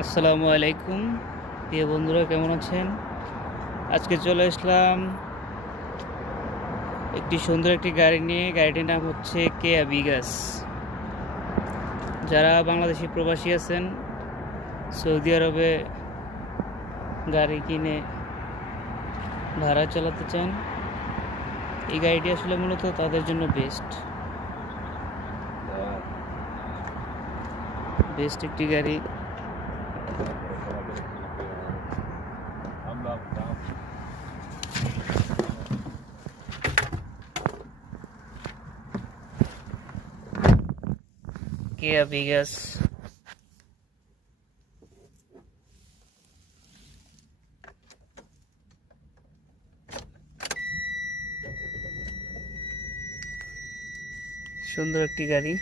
আসসালামু আলাইকুম প্রিয় বন্ধুরা, কেমন আছেন? আজকে চলে আসলাম একটি সুন্দর একটি গাড়ি নিয়ে। গাড়িটির নাম হচ্ছে কেয়া বিগাস। যারা বাংলাদেশি প্রবাসী আছেন, সৌদি আরবে গাড়ি কিনে ভাড়া চালাতে চান, এই গাড়িটি আসলে মূলত তাদের জন্য বেস্ট একটি গাড়ি। কেয়া বিগাস সুন্দর একটি গাড়ি।